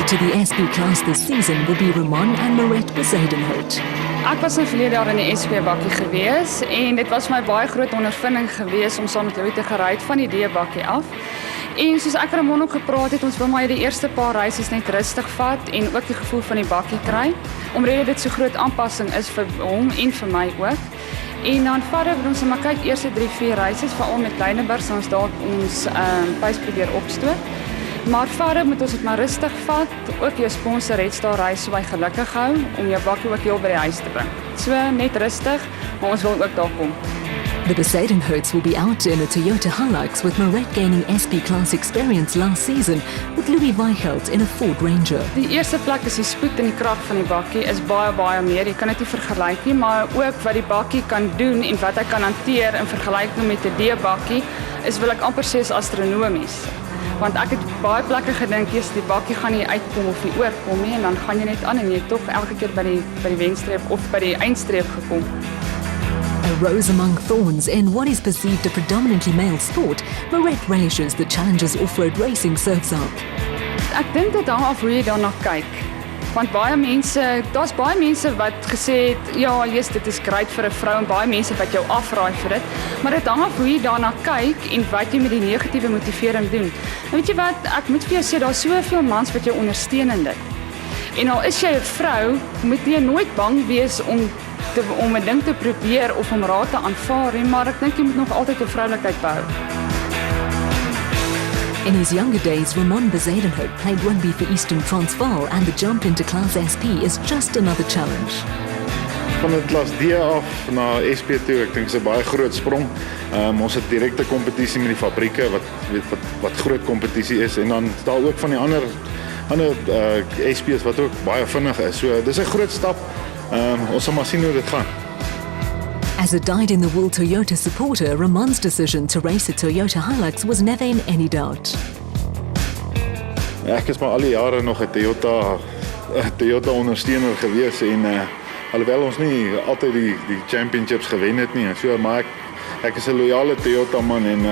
New to the SP class this season will be Ramon and Marette Bezuidenhout. Ek was in verlede jaar in die SP bakkie gewees en dit was vir my baie groot ondervinding gewees om saam met Louis te gery van die D bakkie af. En soos ek en Ramon ook gepraat het, ons wil maar die eerste paar reisies net rustig vat en ook die gevoel van die bakkie kry, omdat dit so groot aanpassing is vir hom en vir my ook. En dan verder wil ons maar kyk eerste 3-4 reisies, veral met Leidenburg, so ons dalk ons pace probeer opstoot. Maar verder moet ons dit maar rustig vat, ook jou sponsor Red Star reis so by gelukkig hou, om jou bakkie ook heel by die huis te bring. So net rustig, maar ons wil ook daar kom. The Bezuidenhouts will be out in a Toyota Hilux, with Marette gaining SP class experience last season, with Louis Weichelt in a Ford Ranger. Die eerste plek is die spoed en die krag van die bakkie is baie meer. Jy kan dit nie vergelyk nie, maar ook wat die bakkie kan doen en wat hy kan hanteer in vergelyking met 'n D-bakkie, is wil ek amper sê is astronomies. Want ek het baie plekke gedink, die bakkie gaan nie uitkom of nie oorkom nie, en dan gaan jy net aan en jy het tog elke keer by die wenstreep of by die eindstreep gekom. A rose among thorns in what is perceived a predominantly male sport, Marette relishes the challenges off-road racing serves up. Ek dink dit hang af hoe jy daarna kyk. Want daar's baie mense wat gesê het, ja, dit is great vir 'n vrou, en baie mense wat jou afraai vir dit, maar dit hang af hoe jy daarna kyk en wat jy met die negatiewe motivering doen. En weet jy wat, ek moet vir jou sê, daar's soveel mans wat jou ondersteun in dit. En al is jy 'n vrou, moet jy nooit bang wees om 'n ding te probeer of om raad te aanvaar nie, maar ek dink jy moet nog altyd jou vroulikheid behou. In his younger days, Ramon Bezuidenhout played rugby for Eastern Transvaal, and the jump into Class SP is just another challenge. Van die klas D af na SP toe, ek dink is 'n baie groot sprong. Ons het direkte kompetisie met die fabrieke wat groot kompetisie is, en dan is daar ook van die ander SP's wat ook baie vinnig is. So dis 'n groot stap. Ons sal maar sien hoe dit gaan. As a dyed-in-the-wool Toyota supporter, Ramon's decision to race a Toyota Hilux was never in any doubt. Ek is maar al die jare nog 'n Toyota ondersteuner gewees, en alhoewel ons nie altyd die championships gewen het nie, so, maar ek is 'n loyale Toyota man, en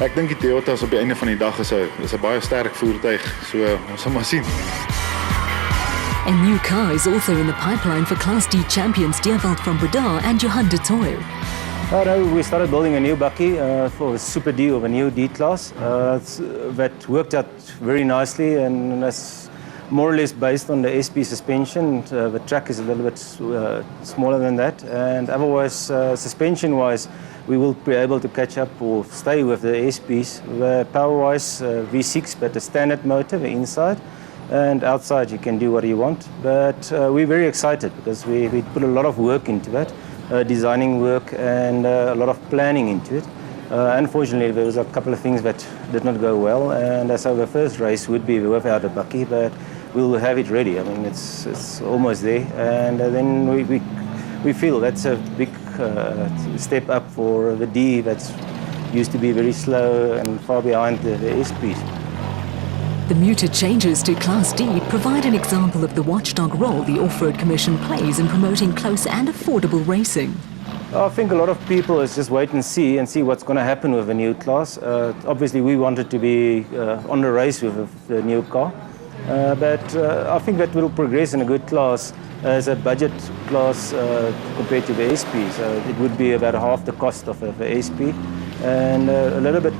ek dink die Toyotas op die einde van die dag is 'n baie sterk voertuig, so ons sal maar sien. A new car is also in the pipeline for Class D champions Dierveld from Breda and Johan de Toy. We started building a new bakkie for a Super D of a new D class. That worked out very nicely, and that's more or less based on the SP suspension. The track is a little bit smaller than that, and otherwise, suspension-wise, we will be able to catch up or stay with the SPs. Power-wise, V6, but a standard motor, the inside. And outside you can do what you want, but we're very excited because we put a lot of work into that, designing work and a lot of planning into it. Unfortunately, there was a couple of things that did not go well, and so the first race would be without a bakkie, but we'll have it ready. I mean, it's almost there, and then we feel that's a big step up for the D that used to be very slow and far behind the SPs. The muted changes to Class D provide an example of the watchdog role the Off-Road Commission plays in promoting close and affordable racing. I think a lot of people is just wait and see what's going to happen with the new class. Obviously, we wanted to be on the race with the new car, but I think that will progress in a good class as a budget class compared to the SP. So it would be about half the cost of the SP, and a little bit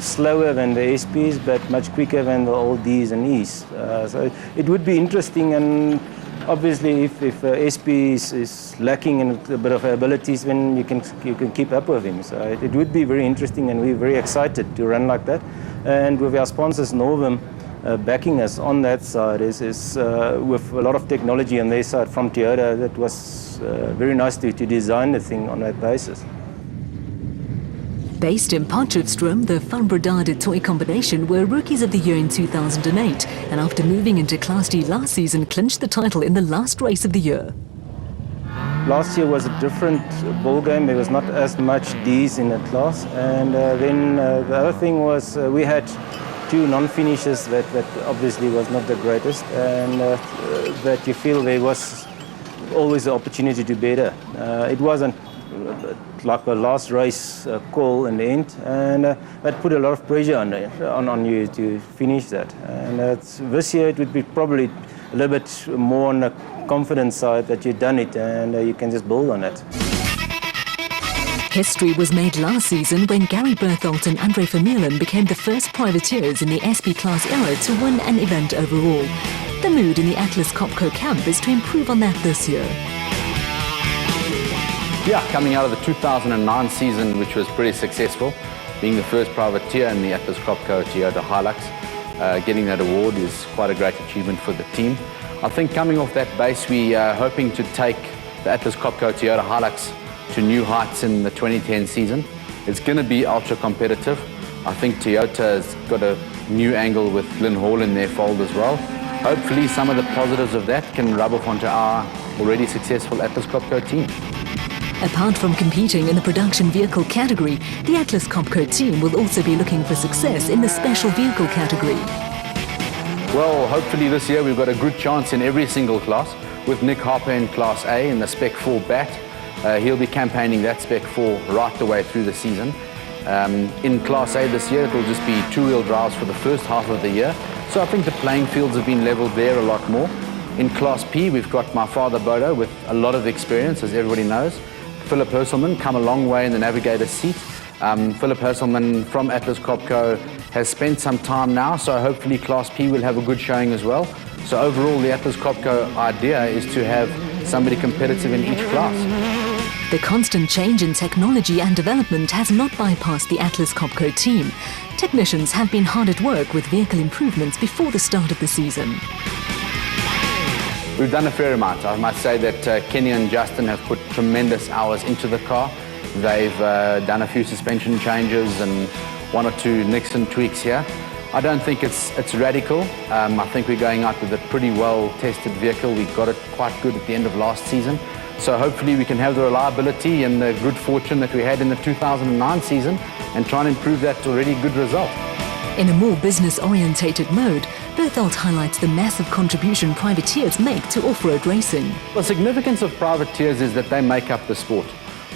slower than the SPs, but much quicker than the old Ds and Es. So it would be interesting, and obviously if SP is lacking in a bit of abilities, then you can keep up with him. So it would be very interesting, and we're very excited to run like that. And with our sponsors Novum backing us on that side, is with a lot of technology on their side from Toyota, that was very nice to design the thing on that basis. Based in Potchefstroom, the Van Breda de Toy combination were Rookies of the Year in 2008, and after moving into Class D last season, clinched the title in the last race of the year. Last year was a different ball game. There was not as much Ds in the class, and then the other thing was we had two non-finishes that obviously was not the greatest, and that you feel there was always the opportunity to do better. It wasn't like a last race call in the end, and that put a lot of pressure on you to finish that. And this year it would be probably a little bit more on the confidence side that you've done it, and you can just build on it. History was made last season when Gary Berthold and Andre Vermeulen became the first privateers in the SP Class era to win an event overall. The mood in the Atlas Copco camp is to improve on that this year. Yeah, coming out of the 2009 season, which was pretty successful, being the first privateer in the Atlas Copco Toyota Hilux, getting that award is quite a great achievement for the team. I think coming off that base, we are hoping to take the Atlas Copco Toyota Hilux to new heights in the 2010 season. It's going to be ultra competitive. I think Toyota has got a new angle with Lynn Hall in their fold as well. Hopefully some of the positives of that can rub off onto our already successful Atlas Copco team. Apart from competing in the production vehicle category, the Atlas Copco team will also be looking for success in the special vehicle category. Well, hopefully this year we've got a good chance in every single class, with Nick Harper in Class A in the Spec 4 BAT. He'll be campaigning that Spec 4 right the way through the season. In Class A this year, it will just be two-wheel drives for the first half of the year. So I think the playing fields have been leveled there a lot more. In Class P, we've got my father Bodo with a lot of experience, as everybody knows. Philip Herselman come a long way in the navigator's seat. Philip Herselman from Atlas Copco has spent some time now, so hopefully Class P will have a good showing as well. So overall, the Atlas Copco idea is to have somebody competitive in each class. The constant change in technology and development has not bypassed the Atlas Copco team. Technicians have been hard at work with vehicle improvements before the start of the season. We've done a fair amount. I must say that Kenny and Justin have put tremendous hours into the car. They've done a few suspension changes and one or two Nixon tweaks here. I don't think it's radical. I think we're going out with a pretty well-tested vehicle. We got it quite good at the end of last season. So hopefully we can have the reliability and the good fortune that we had in the 2009 season and try and improve that already good result. In a more business-orientated mode, Berthold highlights the massive contribution privateers make to off-road racing. The significance of privateers is that they make up the sport.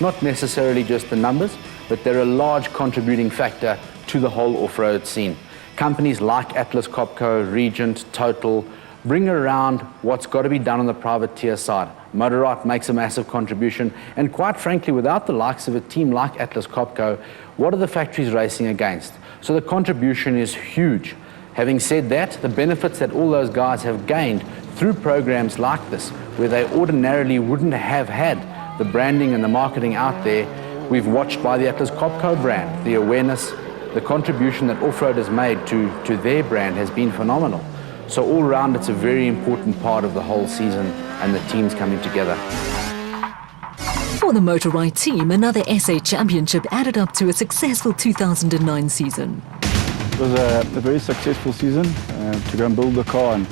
Not necessarily just the numbers, but they're a large contributing factor to the whole off-road scene. Companies like Atlas Copco, Regent, Total bring around what's got to be done on the privateer side. Motorrad makes a massive contribution, and quite frankly, without the likes of a team like Atlas Copco, what are the factories racing against? So the contribution is huge. Having said that, the benefits that all those guys have gained through programs like this, where they ordinarily wouldn't have had the branding and the marketing out there, we've watched by the Atlas Copco brand. The awareness, the contribution that off-road has made to their brand has been phenomenal. So all around, it's a very important part of the whole season and the teams coming together. For the Motorrad team, another SA championship added up to a successful 2009 season. It was a very successful season. To go and build the car and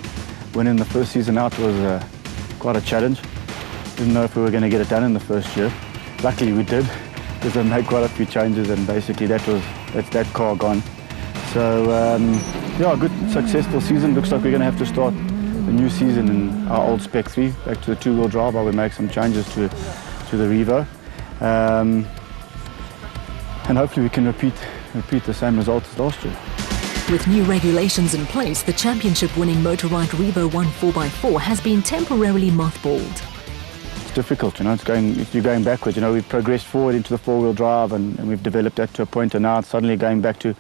win in the first season out was quite a challenge. Didn't know if we were going to get it done in the first year. Luckily we did, because they made quite a few changes, and basically that's that car gone. So yeah, a good successful season. Looks like we're going to have to start the new season in our old Spec 3, back to the two-wheel drive, while we make some changes to the Revo. And hopefully we can repeat the same results as last year. With new regulations in place, the championship-winning Motorrad Revo 1 4x4 has been temporarily mothballed. It's difficult, you know. You're going backwards. You know, we've progressed forward into the four-wheel drive, and we've developed that to a point, and now it's suddenly going back to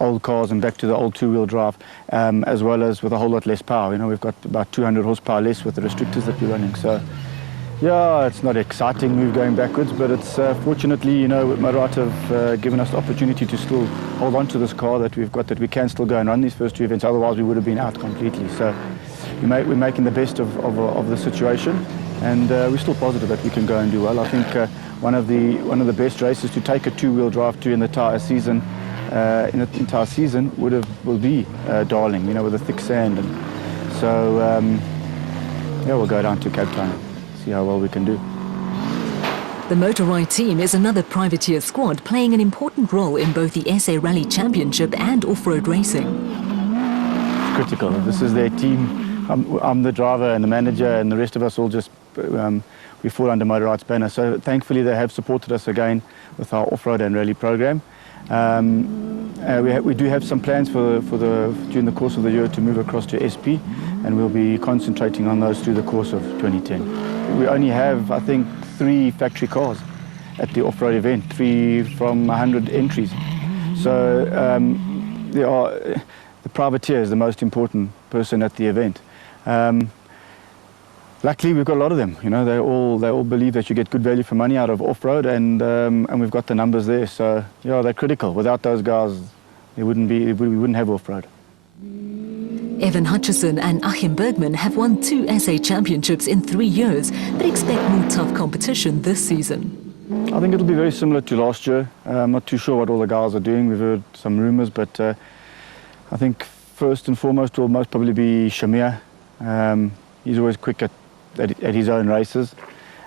old cars and back to the old two-wheel drive, as well as with a whole lot less power. You know, we've got about 200 horsepower less with the restrictors that we're running. So, yeah, it's not an exciting move going backwards, but it's fortunately, you know, Motorrad have given us the opportunity to still hold on to this car that we've got, that we can still go and run these first two events. Otherwise, we would have been out completely. So, we're making the best of the situation, and we're still positive that we can go and do well. I think one of the best races to take a two-wheel drive to in the entire season will be Darling, you know, with the thick sand. And so, yeah, we'll go down to Cape Town, see how well we can do. The Motorrad team is another privateer squad playing an important role in both the SA Rally Championship and off-road racing. It's critical. This is their team. I'm the driver and the manager, and the rest of us all just we fall under Motor Rights banner. So thankfully they have supported us again with our off-road and rally program. We do have some plans during the course of the year to move across to SP, and we'll be concentrating on those through the course of 2010. We only have, I think, 3 factory cars at the off-road event, 3 from 100 entries. So the privateer is the most important person at the event. Luckily, we've got a lot of them. You know, they all believe that you get good value for money out of off-road, and we've got the numbers there. So yeah, they're critical. Without those guys, we wouldn't have off-road. Evan Hutchison and Achim Bergman have won 2 SA championships in 3 years, but expect more tough competition this season. I think it'll be very similar to last year. I'm not too sure what all the guys are doing. We've heard some rumours, but I think first and foremost will most probably be Shamir. He's always quick at his own races.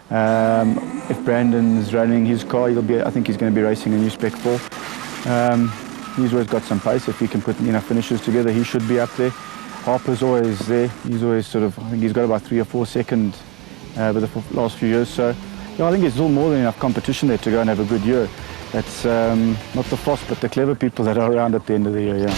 If Brandon's running his car, I think he's going to be racing a new Spec 4. He's always got some pace. If he can put enough finishes together, he should be up there. Harper's always there. He's always I think he's got about 3 or 4 seconds over the last few years. So yeah, I think it's all more than enough competition there to go and have a good year. It's not the fast, but the clever people that are around at the end of the year, yeah.